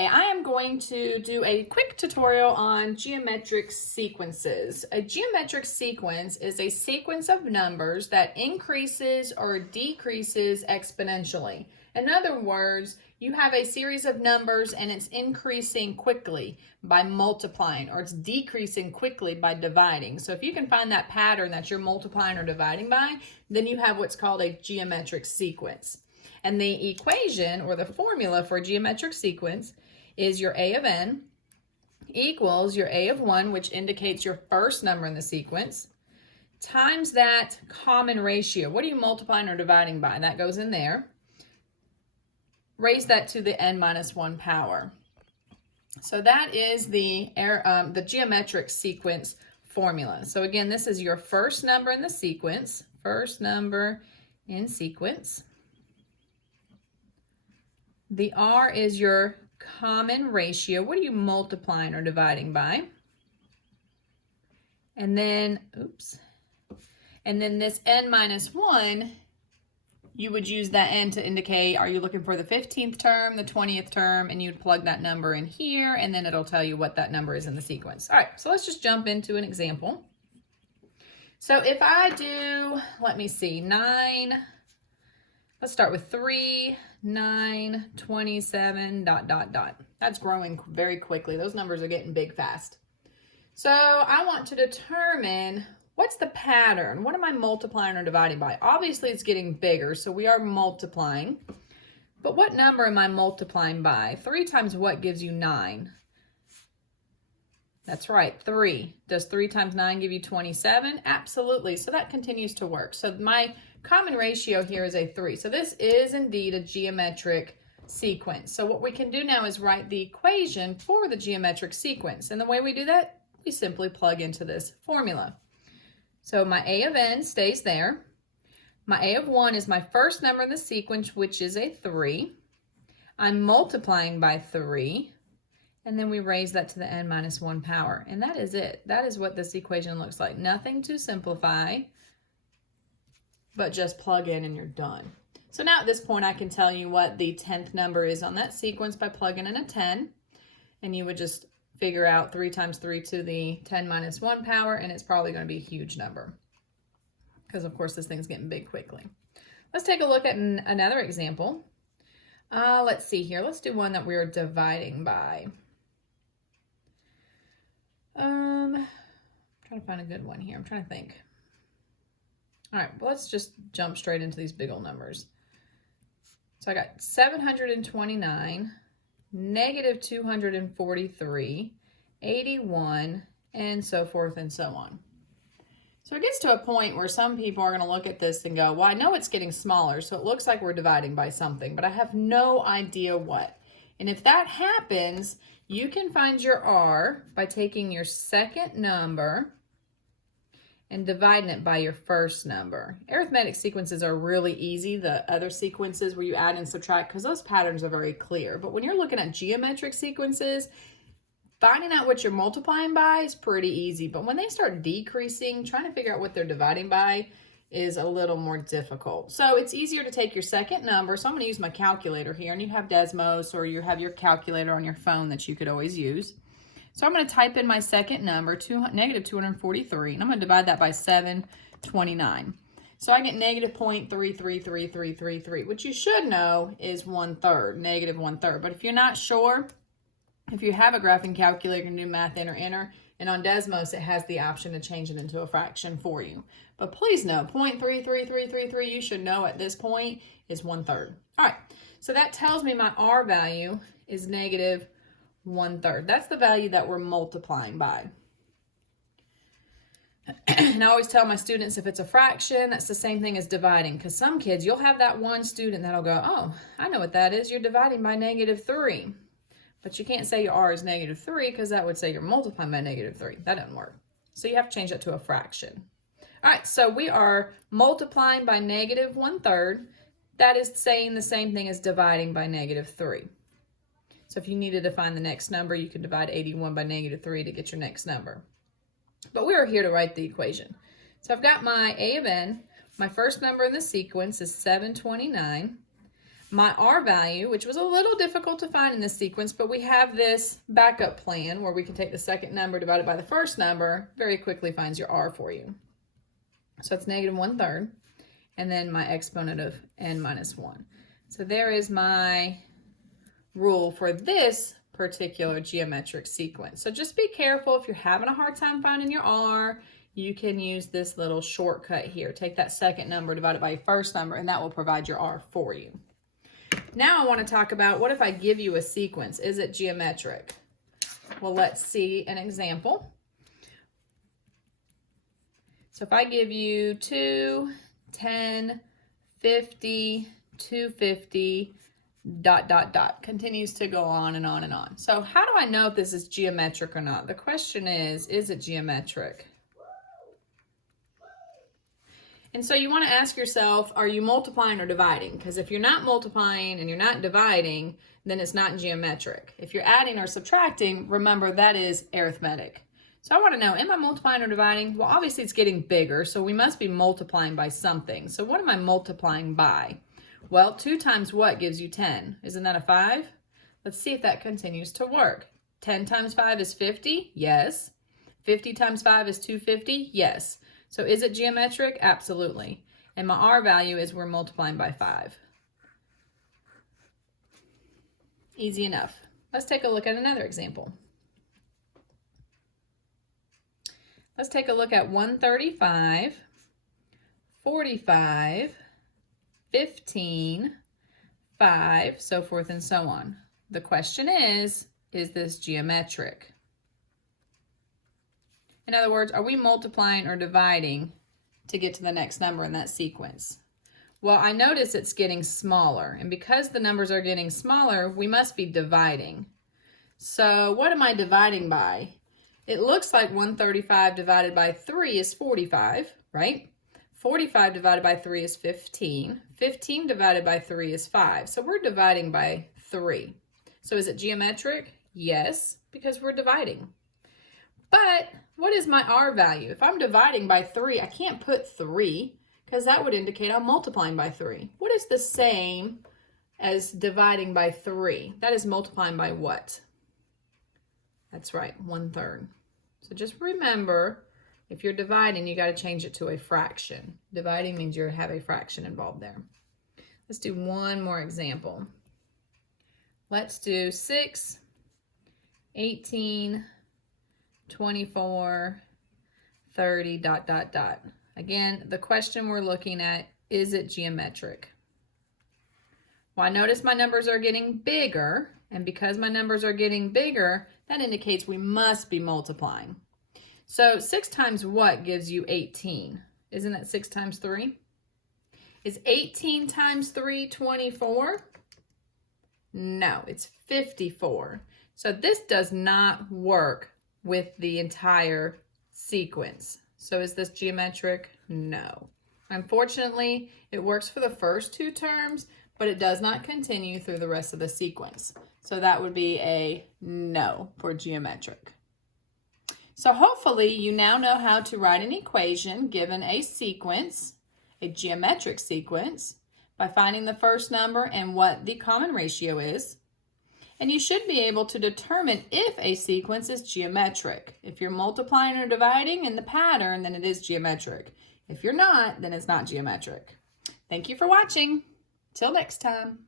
Today I am going to do a quick tutorial on geometric sequences. A geometric sequence is a sequence of numbers that increases or decreases exponentially. In other words, you have a series of numbers and it's increasing quickly by multiplying, or it's decreasing quickly by dividing. So if you can find that pattern that you're multiplying or dividing by, then you have what's called a geometric sequence. And the equation or the formula for a geometric sequence is your a of n equals your a of 1, which indicates your first number in the sequence, times that common ratio. What are you multiplying or dividing by? That goes in there. Raise that to the n minus 1 power. So that is the geometric sequence formula. So again, this is your first number in the sequence, first number in sequence. The R is your common ratio. What are you multiplying or dividing by? And then, and then this n minus 1, you would use that n to indicate, are you looking for the 15th term, the 20th term, and you'd plug that number in here, and then it'll tell you what that number is in the sequence. All right, so let's just jump into an example. So if I do, let me see, 9, let's start with 3, 9, 27, ... That's growing very quickly. Those numbers are getting big fast. So I want to determine what's the pattern. What am I multiplying or dividing by? Obviously, it's getting bigger, so we are multiplying. But what number am I multiplying by? 3 times what gives you 9? That's right, 3. Does 3 times 9 give you 27? Absolutely. So that continues to work. So my common ratio here is a 3. So this is indeed a geometric sequence. So what we can do now is write the equation for the geometric sequence. And the way we do that, we simply plug into this formula. So my a of n stays there. My a of 1 is my first number in the sequence, which is a 3. I'm multiplying by 3. And then we raise that to the n minus 1 power. And that is it. That is what this equation looks like. Nothing to simplify, but just plug in and you're done. So now at this point, I can tell you what the 10th number is on that sequence by plugging in a 10. And you would just figure out 3 times 3 to the 10 minus 1 power, and it's probably going to be a huge number because, of course, this thing's getting big quickly. Let's take a look at another example. Let's see here. Let's do one that we're dividing by. I'm trying to find a good one here. I'm trying to think. All right, well, let's just jump straight into these big old numbers. So I got 729, negative 243, 81, and so forth and so on. So it gets to a point where some people are going to look at this and go, well, I know it's getting smaller, so it looks like we're dividing by something, but I have no idea what. And if that happens, you can find your R by taking your second number and dividing it by your first number. Arithmetic sequences are really easy, the other sequences where you add and subtract, because those patterns are very clear. But when you're looking at geometric sequences, finding out what you're multiplying by is pretty easy. But when they start decreasing, trying to figure out what they're dividing by is a little more difficult. So it's easier to take your second number. So I'm going to use my calculator here, and you have Desmos or you have your calculator on your phone that you could always use. So I'm going to type in my second number, negative 243, and I'm going to divide that by 729. So I get negative 0.333333, which you should know is 1/3, negative 1/3. But if you're not sure, if you have a graphing calculator, you can do math, enter, and on Desmos, it has the option to change it into a fraction for you. But please know, 0.33333, you should know at this point, is 1/3. All right, so that tells me my R value is negative 1/3. That's the value that we're multiplying by. And I always tell my students, if it's a fraction, that's the same thing as dividing, because some kids, you'll have that one student that'll go, oh, I know what that is. You're dividing by negative 3. But you can't say your R is negative 3 because that would say you're multiplying by negative 3. That doesn't work. So you have to change that to a fraction. All right, so we are multiplying by negative 1/3. That is saying the same thing as dividing by negative 3. So if you needed to find the next number, you could divide 81 by negative 3 to get your next number. But we are here to write the equation. So I've got my a of n. My first number in the sequence is 729. my R value, which was a little difficult to find in this sequence, but we have this backup plan where we can take the second number divided by the first number, very quickly finds your R for you. So it's -1/3, and then my exponent of n minus 1. So there is my rule for this particular geometric sequence. So just be careful if you're having a hard time finding your R, you can use this little shortcut here. Take that second number divided by your first number, and that will provide your R for you. Now I want to talk about, what if I give you a sequence? Is it geometric? Well, let's see an example. So if I give you 2, 10, 50, 250, ... continues to go on and on and on. So how do I know if this is geometric or not? The question is it geometric? And so you want to ask yourself, are you multiplying or dividing? Because if you're not multiplying and you're not dividing, then it's not geometric. If you're adding or subtracting, remember that is arithmetic. So I want to know, am I multiplying or dividing? Well, obviously it's getting bigger, so we must be multiplying by something. So what am I multiplying by? Well, 2 times what gives you 10? Isn't that a 5? Let's see if that continues to work. 10 times 5 is 50? Yes. 50 times 5 is 250? Yes. So is it geometric? Absolutely. And my R value is we're multiplying by 5. Easy enough. Let's take a look at another example. Let's take a look at 135, 45, 15, 5, so forth and so on. The question is this geometric? In other words, are we multiplying or dividing to get to the next number in that sequence? Well, I notice it's getting smaller, and because the numbers are getting smaller, we must be dividing. So what am I dividing by? It looks like 135 divided by 3 is 45, right? 45 divided by 3 is 15. 15 divided by 3 is 5. So we're dividing by 3. So is it geometric? Yes, because we're dividing. But what is my R value? If I'm dividing by 3, I can't put 3 because that would indicate I'm multiplying by 3. What is the same as dividing by 3? That is multiplying by what? That's right, 1/3. So just remember, if you're dividing, you got to change it to a fraction. Dividing means you have a fraction involved there. Let's do one more example. Let's do 6, 18, 24, 30, ... Again, the question we're looking at, is it geometric? Well, I notice my numbers are getting bigger, and because my numbers are getting bigger, that indicates we must be multiplying. So 6 times what gives you 18? Isn't that 6 times 3? Is 18 times 3 24? No, it's 54. So this does not work with the entire sequence. So is this geometric? No. Unfortunately, it works for the first 2 terms, but it does not continue through the rest of the sequence. So that would be a no for geometric. So hopefully you now know how to write an equation given a sequence, a geometric sequence, by finding the first number and what the common ratio is. And you should be able to determine if a sequence is geometric. If you're multiplying or dividing in the pattern, then it is geometric. If you're not, then it's not geometric. Thank you for watching. Till next time.